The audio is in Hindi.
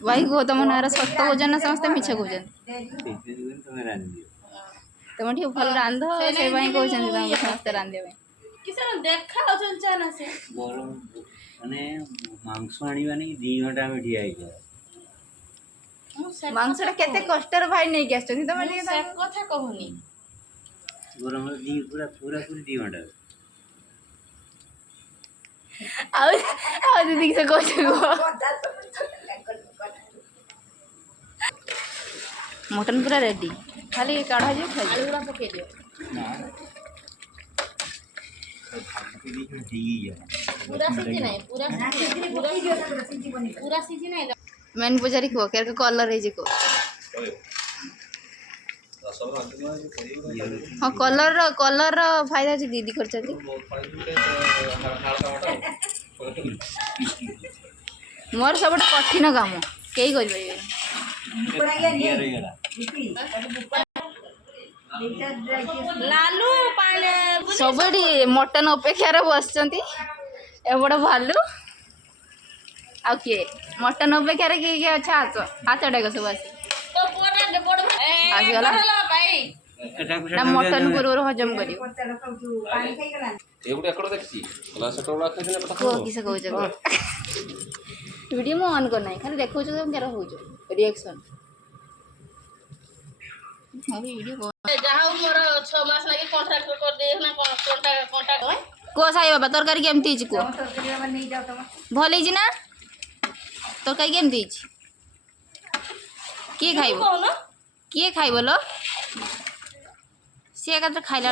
भाई गौतम नार सत कौन ना समस्ते मिछ कौन तुम ठीक भल रांध से कहते समस्ते रांधे मांस आने 2 घंटा में ठिया मांसटा केते कष्टर भाई नहीं के आछन तुम से कथा कहूनी गरम पूरा पूरा पूरी 2 घंटा आ दीदी से कह मटन पूरा रेडी खाली काढ़ा जो खाई आलूरा पके दियो पूरा सीजी नहीं पूरा सीजी नहीं मेन पचारि को केर कलर है को हाँ कलर फायदा अच्छे दीदी कर मोर सब कठिन काम कई कर लालू सब मटन अपेक्षार बस एपट भालू आ किए मटन अपेक्षार किए किए अच्छा हाथ हाथ डाक सब आसगला ना मटन पूर्व हजम कर किस कह वीडियो मु ऑन करना खाली देखो तुम क्या हो रिएक्शन कह साई बाबा तरकारी केमती कह भल ना तरकारी केमती किए खाइब किए खाइब लो सी एका खाइला